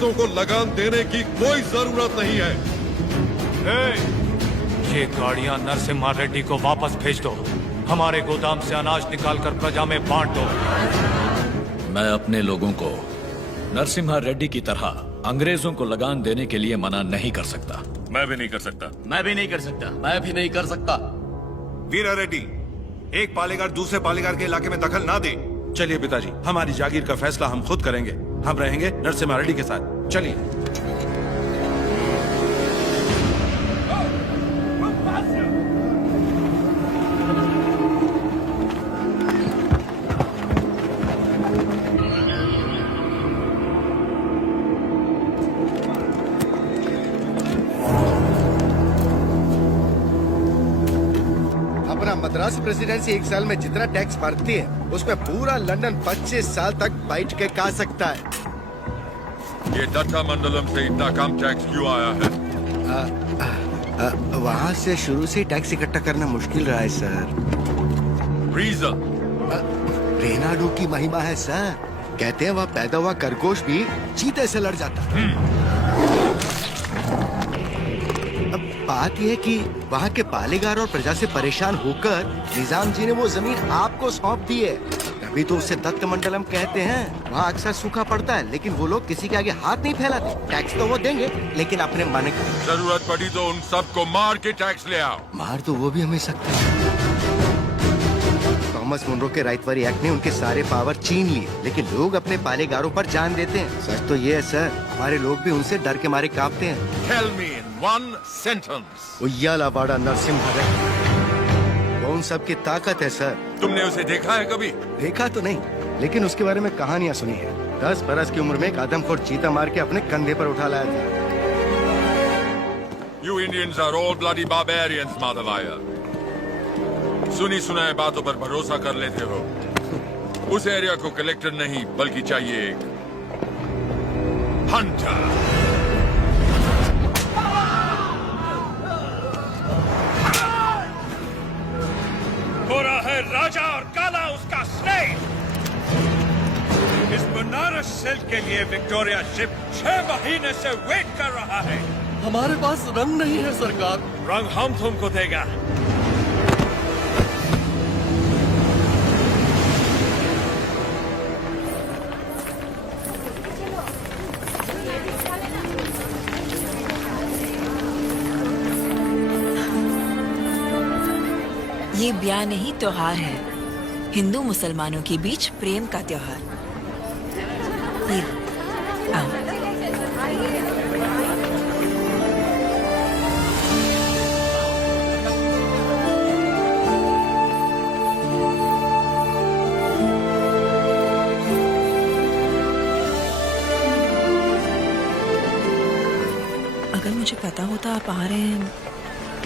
अंग्रेजों को लगान देने की कोई जरूरत नहीं है। ये गाड़ियां नरसिम्हा रेड्डी को वापस भेज दो। हमारे गोदाम से अनाज निकालकर प्रजा में बांट दो। मैं अपने लोगों को नरसिम्हा रेड्डी की तरह अंग्रेजों को लगान देने के लिए मना नहीं कर सकता। मैं भी नहीं कर सकता। मैं भी नहीं कर सकता। मैं भी नहीं कर सकता। वीरा रेड्डी, एक पालेगार दूसरे पालेगार के इलाके में दखल ना दे। चलिए पिताजी, हमारी जागीर का फैसला हम खुद करेंगे। हम रहेंगे नरसिम्हा रेड्डी के साथ। चलिए। मद्रास प्रेसिडेंसी एक साल में जितना टैक्स भरती है उसमें पूरा लंदन 25 साल तक बैठ के खा सकता है। ये दत्ता मंडलम से इतना कम टैक्स क्यों आया है? वहाँ से शुरू से टैक्स इकट्ठा करना मुश्किल रहा है सर। रीजन? रेनाडू की महिमा है सर। कहते हैं वहाँ पैदा हुआ खरगोश भी चीते से लड़ जाता है। बात यह है कि वहाँ के पालेगार और प्रजा से परेशान होकर निजाम जी ने वो जमीन आपको सौंप दी है। तभी तो उसे दत्त मंडलम कहते हैं। वहाँ अक्सर सूखा पड़ता है लेकिन वो लोग किसी के आगे हाथ नहीं फैलाते। टैक्स तो वो देंगे लेकिन अपने मन का। जरूरत पड़ी तो उन सबको मार के टैक्स ले आओ। मार तो वो भी हमें सकते हैं। थॉमस मुनरो के राइटवरी एक्ट ने उनके सारे पावर छीन लिए लेकिन लोग अपने पालेगारों पर जान देते हैं। सच तो ये है सर, हमारे लोग भी उनसे डर के मारे कांपते हैं। Tell me in one sentence. उయ్యాలవాడ Narasimha Reddy, वो उन सब की ताकत है सर। तुमने उसे देखा है कभी? देखा तो नहीं लेकिन उसके बारे में कहानियां सुनी है। 10 बरस की उम्र में एक आदमखोर चीता मार के अपने कंधे पर उठा लाया था। You Indians are all bloody barbarians, Madhavaya. सुनी सुनाए बातों पर भरोसा कर लेते हो। उस एरिया को कलेक्टर नहीं बल्कि चाहिए एक हंटर। गोरा है राजा और काला उसका स्नेह। इस बनारस सिल्क के लिए विक्टोरिया शिप 6 महीने से वेट कर रहा है। हमारे पास रंग नहीं है सरकार। रंग हम तुमको देगा। ये ब्याह नहीं त्योहार है, हिंदू मुसलमानों के बीच प्रेम का त्योहार। ये आओ। अगर मुझे पता होता आप आ रहे हैं,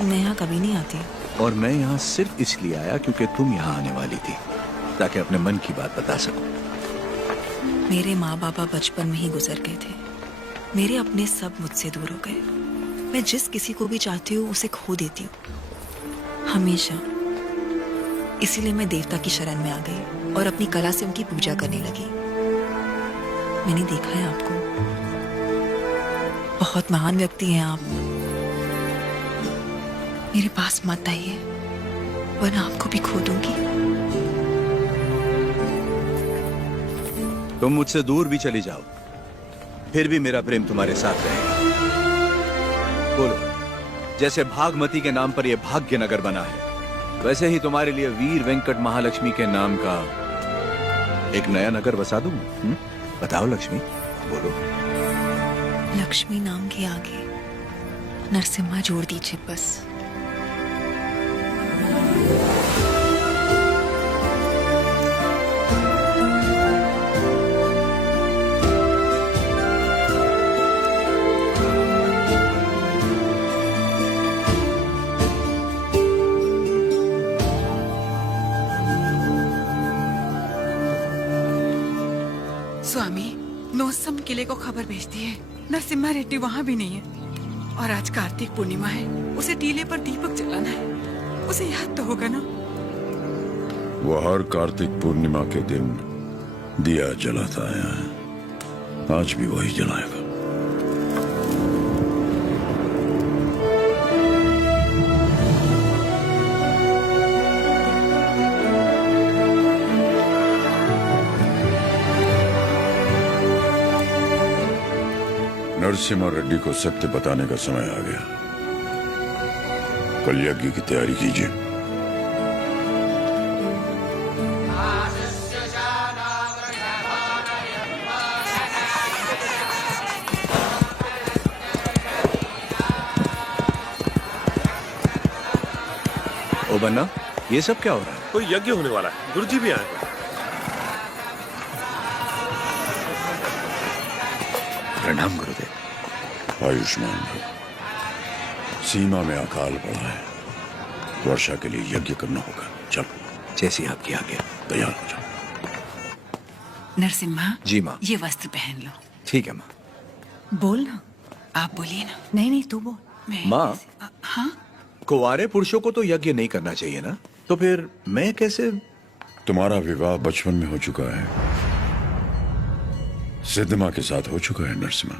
मैं यहाँ कभी नहीं आती। और मैं यहाँ सिर्फ इसलिए आया क्योंकि तुम यहाँ आने वाली थी, ताकि अपने मन की बात बता सकूं। मेरे माँ बाबा बचपन में ही गुजर गए थे। मेरे अपने सब मुझसे दूर हो गए। मैं जिस किसी को भी चाहती हूँ उसे खो देती हूँ, हमेशा। इसीलिए मैं देवता की शरण में आ गई और अपनी कला से उनकी पूजा करने लगी। मैंने देखा है आपको, बहुत महान व्यक्ति हैं आप। मेरे पास मत आइए वरना आपको भी खो दूंगी। तुम मुझसे दूर भी चली जाओ फिर भी मेरा प्रेम तुम्हारे साथ रहेगा। बोलो, जैसे भागमती के नाम पर यह भाग्य नगर बना है, वैसे ही तुम्हारे लिए वीर वेंकट महालक्ष्मी के नाम का एक नया नगर बसा दूं। बताओ लक्ष्मी, बोलो। लक्ष्मी नाम के आगे नरसिम्हा जोड़ दीजिए बस। स्वामी, नोसम किले को खबर भेजती है, नरसिम्हा रेड्डी वहाँ भी नहीं है। और आज कार्तिक पूर्णिमा है, उसे टीले पर दीपक जलाना है। उसे याद तो होगा ना? वो हर कार्तिक पूर्णिमा के दिन दिया जलाता आया है, आज भी वही जलाएगा। नरसिम्हा रेड्डी को सत्य बताने का समय आ गया। कल यज्ञ की तैयारी कीजिए। ओ बन्ना, ये सब क्या हो रहा है? कोई यज्ञ होने वाला है, गुरुजी भी आए हैं। प्रणाम गुरुदेव। आयुष्मान भव। सीमा में अकाल पड़ा है, वर्षा के लिए यज्ञ करना होगा। चलो, जैसी आपकी आज्ञा। तैयार हो जाओ। नरसिम्हा, जी माँ। ये वस्त्र पहन लो। ठीक है माँ। बोल ना। आप बोलिए ना। नहीं तू बोल। मैं माँ। हाँ, कुंवारे पुरुषों को तो यज्ञ नहीं करना चाहिए ना, तो फिर मैं कैसे? तुम्हारा विवाह बचपन में हो चुका है, सिद्धमा के साथ हो चुका है नरसिम्हा।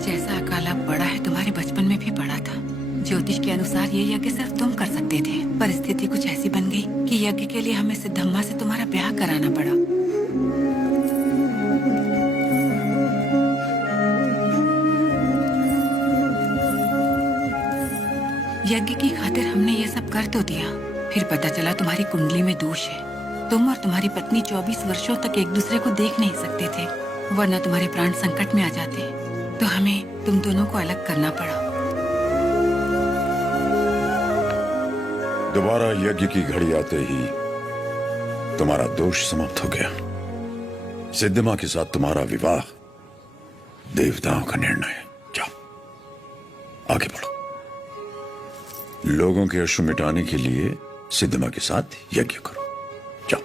जैसा अकाला पड़ा है तुम्हारे बचपन में भी पड़ा था। ज्योतिष के अनुसार ये यज्ञ सिर्फ तुम कर सकते थे, पर स्थिति कुछ ऐसी बन गई कि यज्ञ के लिए हमें सिद्धम्मा से तुम्हारा ब्याह कराना पड़ा। यज्ञ की खातिर हमने ये सब कर तो दिया, फिर पता चला तुम्हारी कुंडली में दोष है। तुम और तुम्हारी पत्नी 24 वर्षों तक एक दूसरे को देख नहीं सकते थे, वरना तुम्हारे प्राण संकट में आ जाते। तो हमें तुम दोनों को अलग करना पड़ा। दोबारा यज्ञ की घड़ी आते ही तुम्हारा दोष समाप्त हो गया। सिद्धमा के साथ तुम्हारा विवाह देवताओं का निर्णय है। जाओ, आगे बढ़ो। लोगों के अश्रु मिटाने के लिए सिद्धमा के साथ यज्ञ करो। जाओ।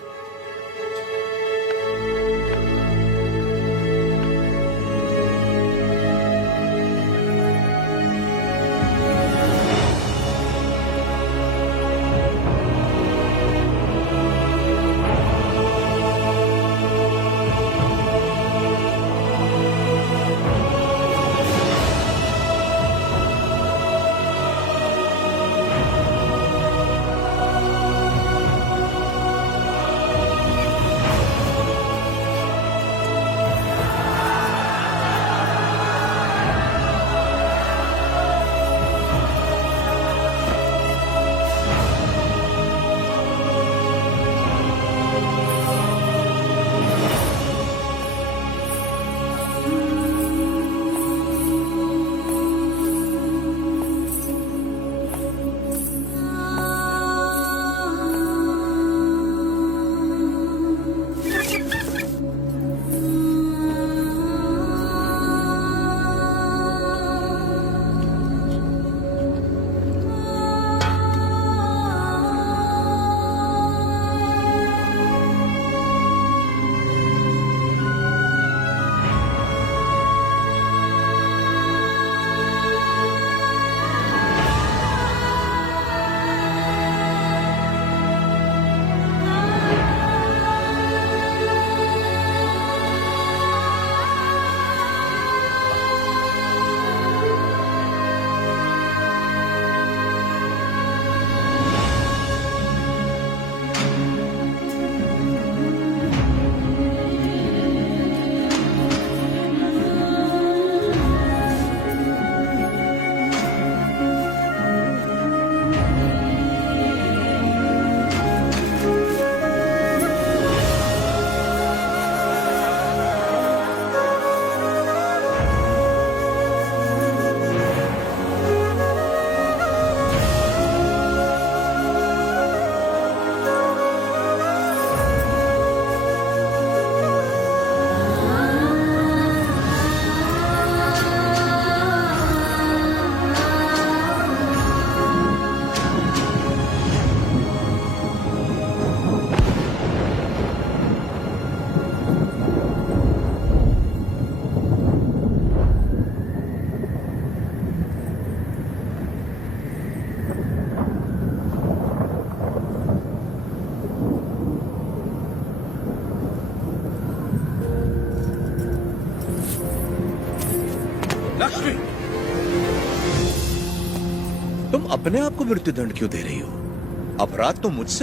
लक्ष्मी, तुम अपने आप को मृत्युदंड क्यों दे रही हो? अपराध तो मुझसे